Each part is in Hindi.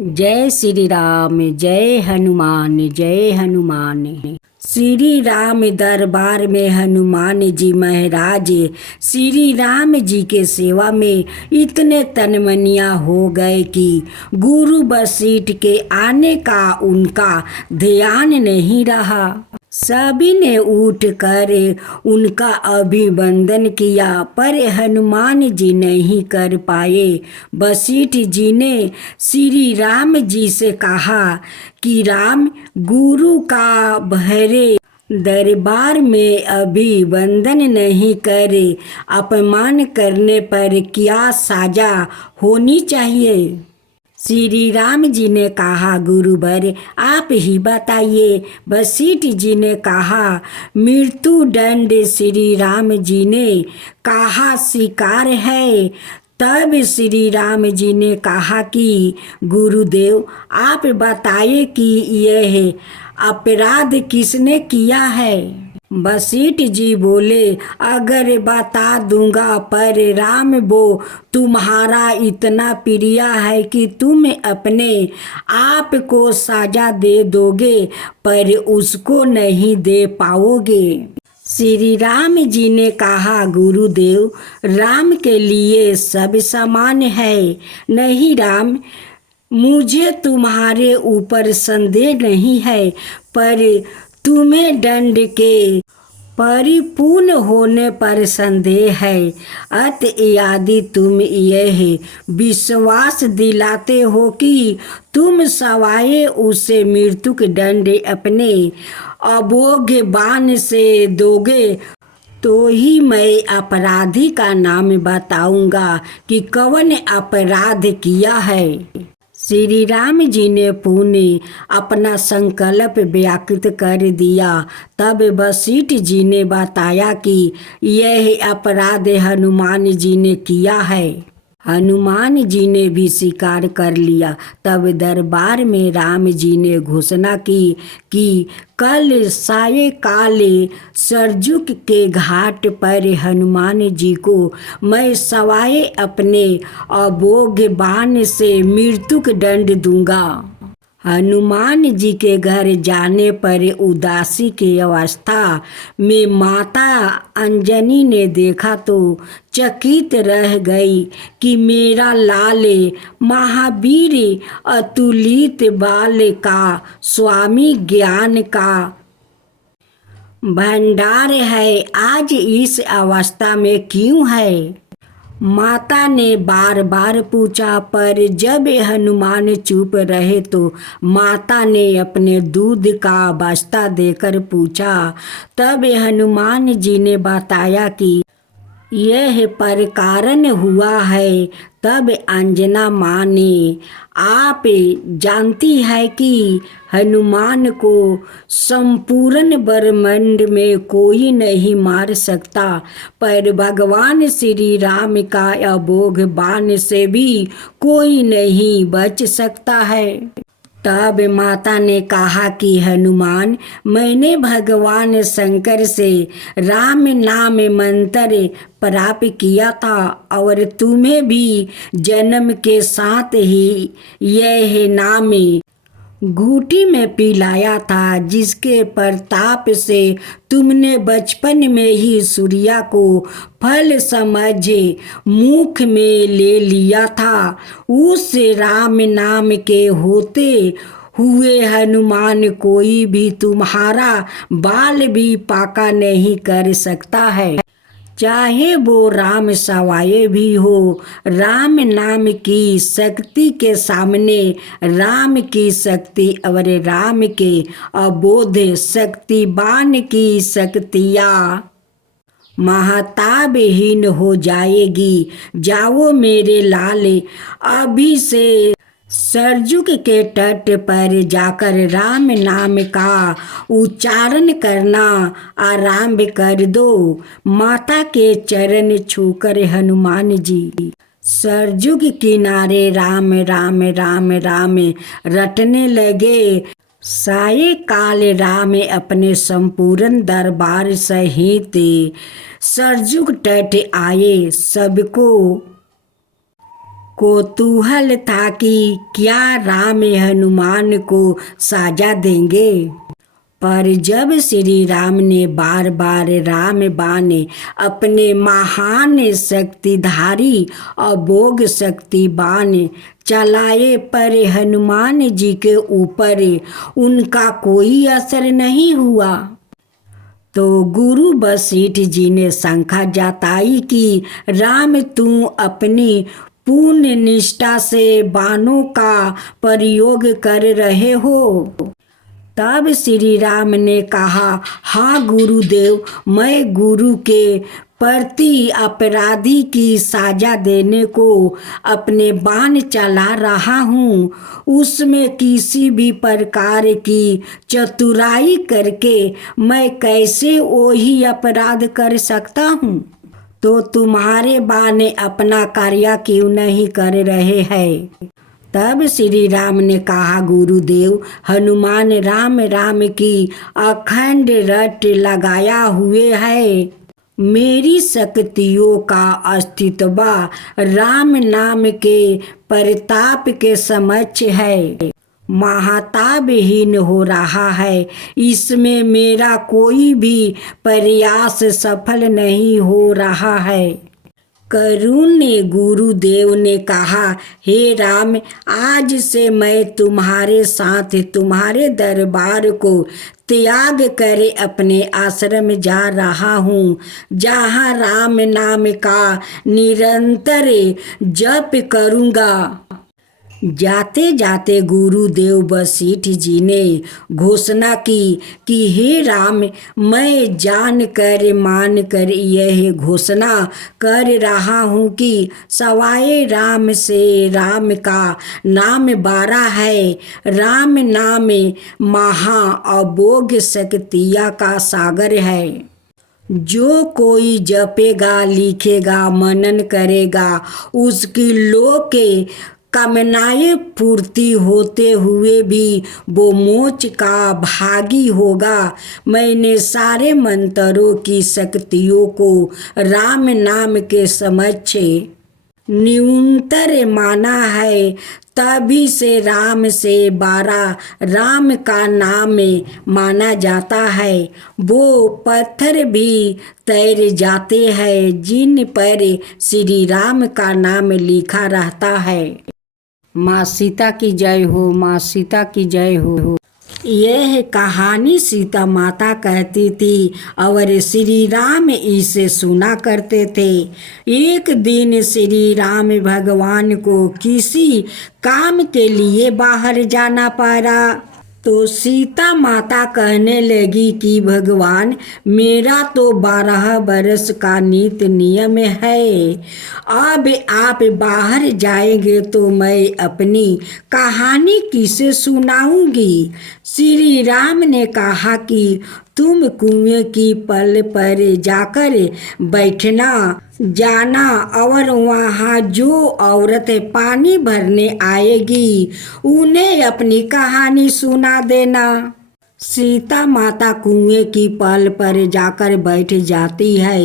जय श्री राम जय हनुमान जय हनुमान। श्री राम दरबार में हनुमान जी महाराज श्री राम जी के सेवा में इतने तन्मनिया हो गए कि गुरु वशिष्ठ के आने का उनका ध्यान नहीं रहा। सभी ने उठ कर उनका अभिवंदन किया, पर हनुमान जी नहीं कर पाए। वशिष्ठ जी ने श्री राम जी से कहा कि राम, गुरु का भरे दरबार में अभिवंदन नहीं करे, अपमान करने पर क्या सजा होनी चाहिए। श्री राम जी ने कहा, गुरुवर आप ही बताइए। वशिष्ठ जी ने कहा, मृत्यु दंड। श्री राम जी ने कहा, स्वीकार है। तब श्री राम जी ने कहा कि गुरुदेव आप बताइए कि यह अपराध किसने किया है। वशिष्ठ जी बोले, अगर बता दूंगा, पर राम वो तुम्हारा इतना प्रिय है कि तुम अपने आप को सजा दे दोगे, पर उसको नहीं दे पाओगे। श्री राम जी ने कहा, गुरुदेव राम के लिए सब समान है। नहीं राम, मुझे तुम्हारे ऊपर संदेह नहीं है, पर तुम्हें दंड के परिपूर्ण होने पर संदेह है। अत यदि तुम यह विश्वास दिलाते हो कि तुम सवाए उसे मृत्यु के दंड अपने अभोग बाण से दोगे, तो ही मैं अपराधी का नाम बताऊंगा कि कौन अपराध किया है। श्री राम जी ने पुनः अपना संकल्प व्यक्त कर दिया। तब वशिष्ठ जी ने बताया कि यह अपराध हनुमान जी ने किया है। हनुमान जी ने भी स्वीकार कर लिया। तब दरबार में राम जी ने घोषणा की कि कल सायंकाल सरजू के घाट पर हनुमान जी को मैं सवाए अपने अभोग बाण से मृत्यु का दंड दूंगा। हनुमान जी के घर जाने पर उदासी की अवस्था में माता अंजनी ने देखा तो चकित रह गई कि मेरा लाल महावीर अतुलित बाल का स्वामी ज्ञान का भंडार है, आज इस अवस्था में क्यों है। माता ने बार बार पूछा, पर जब हनुमान चुप रहे तो माता ने अपने दूध का बस्ता देकर पूछा। तब हनुमान जी ने बताया कि यह प्रकरण हुआ है। तब अंजना माँ ने, आप जानती है कि हनुमान को संपूर्ण ब्रह्मांड में कोई नहीं मार सकता, पर भगवान श्री राम का अभोग बाण से भी कोई नहीं बच सकता है। तब माता ने कहा कि हनुमान, मैंने भगवान शंकर से राम नाम मंत्र प्राप्त किया था और तुम्हें भी जन्म के साथ ही यह नाम घूंटी में पिलाया था, जिसके प्रताप से तुमने बचपन में ही सूर्या को फल समझ मुख में ले लिया था। उस राम नाम के होते हुए हनुमान कोई भी तुम्हारा बाल भी पाका नहीं कर सकता है, चाहे वो राम सवाए भी हो। राम नाम की शक्ति के सामने राम की शक्ति और राम के अबोध शक्तिवान की शक्तियाँ महताबहीन हो जाएगी। जाओ मेरे लाल, अभी से सरजू के तट पर जाकर राम नाम का उच्चारण करना आरंभ कर दो। माता के चरण छूकर हनुमान जी सरजू के किनारे राम राम राम राम रटने लगे। सायंकाल राम अपने संपूर्ण दरबार सहित सरजू तट आए। सबको कौतूहल था कि क्या राम हनुमान को साजा देंगे। पर जब श्री राम ने बार बार राम बाण अपने महान शक्तिधारी अमोघ शक्ति बाण चलाए, पर हनुमान जी के ऊपर उनका कोई असर नहीं हुआ। तो गुरु वशिष्ठ जी ने शंका जताई कि राम, तू अपनी पूर्ण निष्ठा से बाणों का प्रयोग कर रहे हो। तब श्री राम ने कहा, हाँ गुरुदेव, मैं गुरु के प्रति अपराधी की साजा देने को अपने बाण चला रहा हूँ। उसमें किसी भी प्रकार की चतुराई करके मैं कैसे वही अपराध कर सकता हूँ। तो तुम्हारे बाण अपना कार्य क्यों नहीं कर रहे हैं। तब श्री राम ने कहा, गुरुदेव, हनुमान राम राम की अखंड रट लगाया हुए है। मेरी शक्तियों का अस्तित्व राम नाम के प्रताप के समक्ष है, महाताबहीन हो रहा है। इसमें मेरा कोई भी प्रयास सफल नहीं हो रहा है। करुण गुरुदेव ने कहा, हे राम, आज से मैं तुम्हारे साथ तुम्हारे दरबार को त्याग कर अपने आश्रम जा रहा हूँ, जहाँ राम नाम का निरंतर जप करूँगा। जाते जाते गुरुदेव वशिष्ठ जी ने घोषणा की कि हे राम, मैं जान कर मान कर यह घोषणा कर रहा हूँ कि सवाए राम से राम का नाम 12 है। राम नाम महा अमोघ शक्तियाँ का सागर है। जो कोई जपेगा, लिखेगा, मनन करेगा, उसकी लोक कामनाएं पूर्ति होते हुए भी वो मोक्ष का भागी होगा। मैंने सारे मंत्रों की शक्तियों को राम नाम के समक्ष न्यूनतर माना है। तभी से राम से 12 राम का नाम माना जाता है। वो पत्थर भी तैर जाते हैं जिन पर श्री राम का नाम लिखा रहता है। माँ सीता की जय हो, माँ सीता की जय हो। यह कहानी सीता माता कहती थी और श्री राम इसे सुना करते थे। एक दिन श्री राम भगवान को किसी काम के लिए बाहर जाना पड़ा। तो सीता माता कहने लगी कि भगवान, मेरा तो 12 बरस का नित नियम है। अब आप बाहर जाएंगे तो मैं अपनी कहानी किसे सुनाऊंगी। श्री राम ने कहा कि तुम कुएं की पल पर जाकर बैठना जाना और वहाँ जो औरत पानी भरने आएगी उन्हें अपनी कहानी सुना देना। सीता माता कुएं की पल पर जाकर बैठ जाती है।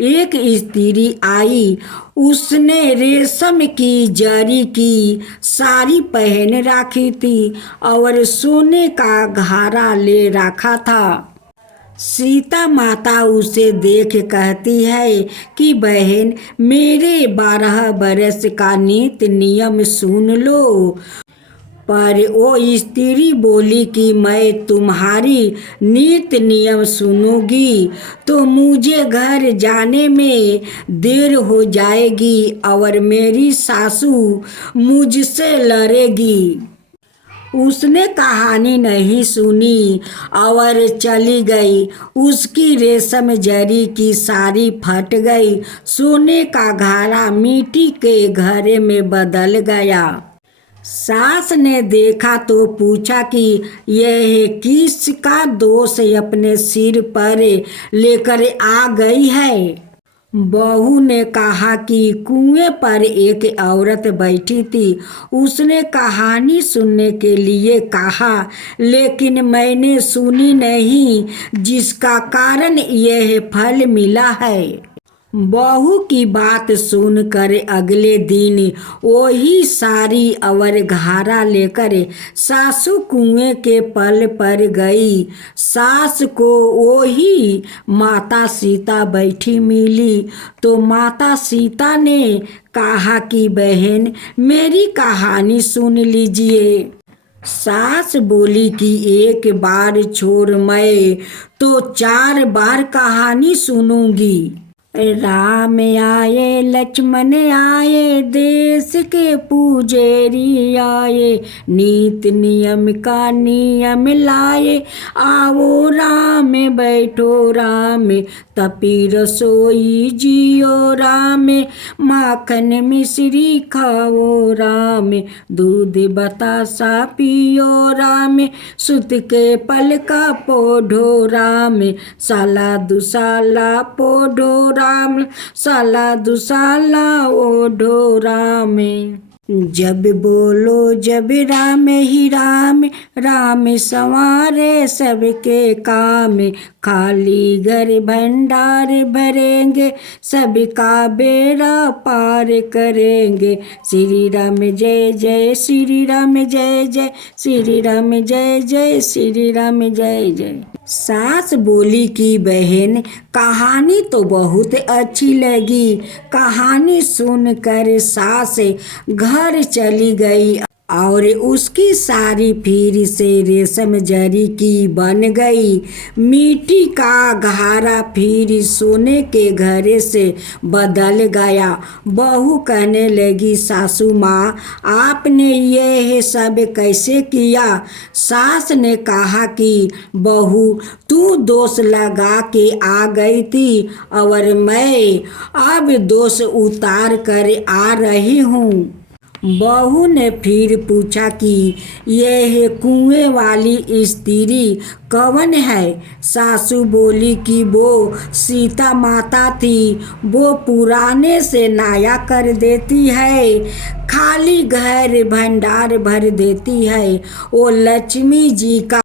एक स्त्री आई, उसने रेशम की जरी की साड़ी पहन रखी थी और सोने का घारा ले रखा था। सीता माता उसे देख कहती है कि बहन, मेरे 12 बरस का नित नियम सुन लो। पर वो स्त्री बोली कि मैं तुम्हारी नित नियम सुनूंगी तो मुझे घर जाने में देर हो जाएगी और मेरी सासू मुझसे लड़ेगी। उसने कहानी नहीं सुनी और चली गई। उसकी रेशम जरी की साड़ी फट गई, सोने का घारा मिट्टी के घड़े में बदल गया। सास ने देखा तो पूछा कि यह किसका दोष अपने सिर पर लेकर आ गई है। बहू ने कहा कि कुएं पर एक औरत बैठी थी, उसने कहानी सुनने के लिए कहा, लेकिन मैंने सुनी नहीं, जिसका कारण यह फल मिला है। बहू की बात सुनकर अगले दिन वही सारी और घारा लेकर सासू कुएं के पल पर गई। सास को वही माता सीता बैठी मिली तो माता सीता ने कहा कि बहन मेरी कहानी सुन लीजिए। सास बोली कि एक बार छोड़ मैं तो 4 बार कहानी सुनूंगी। राम आए लक्ष्मण आए देश के पुजेरी आए, नीत नियम का नियम लाए, आओ राम बैठो राम, तपी रसोई जियो राम, माखन मिश्री खाओ राम, दूध बतासा पियो राम, सुत के पल का पोढ़ो राम, साला दुसाला पोढ़ो राम, साला दुसाला ओढ़ो राम। जब बोलो जब राम ही राम, राम संवारे सबके काम, खाली घर भंडार भरेंगे, सबका बेड़ा पार करेंगे। श्री राम जय जय श्री राम जय जय, श्री राम जय जय श्री राम जय जय। सास बोली कि बहन कहानी तो बहुत अच्छी लगी। कहानी सुनकर सास घर चली गई और उसकी साड़ी फिर से रेशम जरी की बन गई। मिट्टी का घारा फिर सोने के घड़े से बदल गया। बहू कहने लगी सासू माँ आपने ये सब कैसे किया। सास ने कहा कि बहू तू दोष लगा के आ गई थी और मैं अब दोष उतार कर आ रही हूँ। बहू ने फिर पूछा कि यह कुएं वाली स्त्री कौन है। सासू बोली कि वो सीता माता थी, वो पुराने से नया कर देती है, खाली घर भंडार भर देती है, वो लक्ष्मी जी का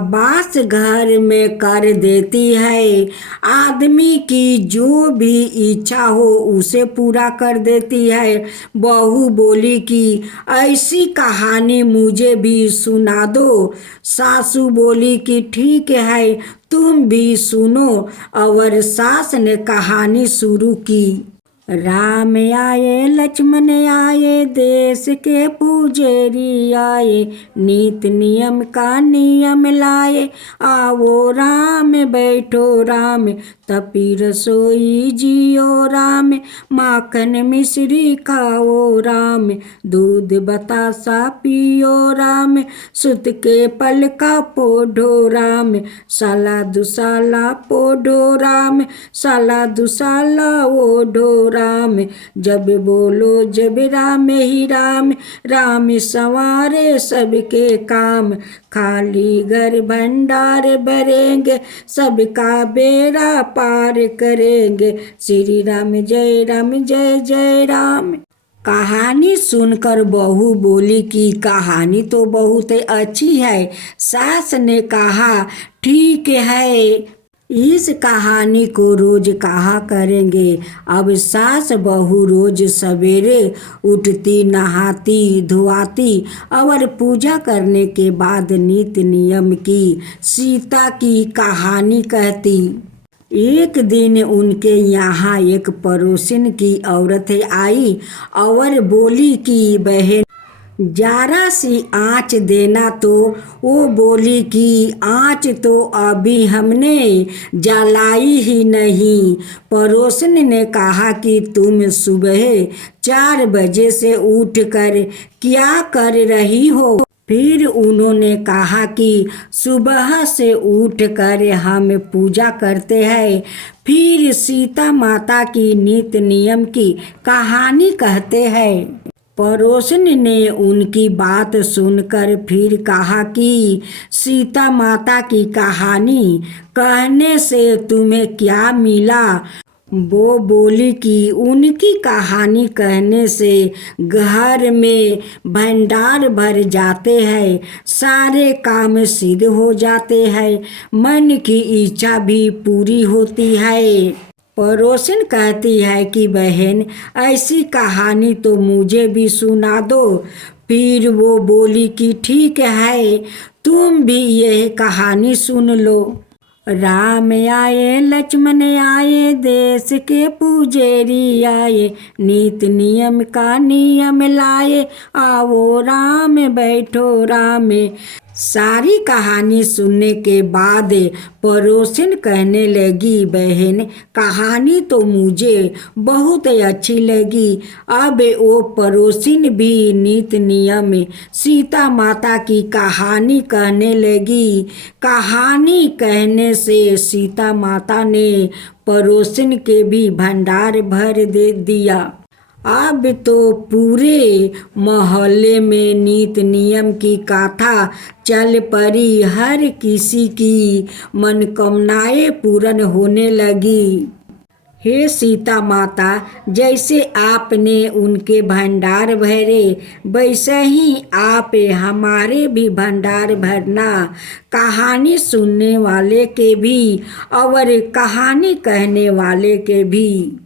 वास घर में कर देती है, आदमी की जो भी इच्छा हो उसे पूरा कर देती है। बहू बोली कि ऐसी कहानी मुझे भी सुना दो। सासू बोली कि ठीक है तुम भी सुनो और सास ने कहानी शुरू की। राम आए लक्ष्मण आए देश के पुजेरी आए, नीत नियम का नियम लाए, आओ राम बैठो राम, तपी रसोई जियो राम, माखन मिश्री खाओ राम, दूध बतासा पियो राम, सुत के पल का पोढ़ो राम, साला दुसाला पोढ़ो राम, साला दुसाला ओढ़ो राम। जब बोलो जब राम ही राम, राम संवारे सबके काम, खाली घर भंडार भरेंगे, सबका बेड़ा पार करेंगे। श्री राम जय जय राम। कहानी सुनकर बहू बोली कि कहानी तो बहुत अच्छी है। सास ने कहा ठीक है इस कहानी को रोज कहा करेंगे। अब सास बहू रोज सवेरे उठती, नहाती धोआती और पूजा करने के बाद नित नियम की सीता की कहानी कहती। एक दिन उनके यहाँ एक पड़ोसिन की औरत आई और बोली कि बहन जरा सी आँच देना। तो वो बोली कि आँच तो अभी हमने जलाई ही नहीं। पड़ोसन ने कहा कि तुम सुबह 4 बजे से उठकर क्या कर रही हो। फिर उन्होंने कहा कि सुबह से उठकर हम पूजा करते हैं, फिर सीता माता की नित नियम की कहानी कहते हैं। पड़ोसन ने उनकी बात सुनकर फिर कहा कि सीता माता की कहानी कहने से तुम्हें क्या मिला। वो बोली कि उनकी कहानी कहने से घर में भंडार भर जाते हैं, सारे काम सिद्ध हो जाते हैं, मन की इच्छा भी पूरी होती है। पड़ोसन कहती है कि बहन ऐसी कहानी तो मुझे भी सुना दो। फिर वो बोली कि ठीक है, तुम भी यह कहानी सुन लो। राम आए लक्ष्मण आए, देश के पुजेरी आए, नीति नियम का नियम लाए, आओ राम बैठो राम। सारी कहानी सुनने के बाद पड़ोसन कहने लगी, बहन कहानी तो मुझे बहुत अच्छी लगी। अब वो पड़ोसिन भी नीति नियम सीता माता की कहानी कहने लगी। कहानी कहने से सीता माता ने पड़ोसिन के भी भंडार भर दे दिया। अब तो पूरे मोहल्ले में नीति नियम की गाथा चल पड़ी। हर किसी की मनोकामनाएं पूर्ण होने लगी। हे सीता माता, जैसे आपने उनके भंडार भरे, वैसे ही आप हमारे भी भंडार भरना। कहानी सुनने वाले के भी और कहानी कहने वाले के भी।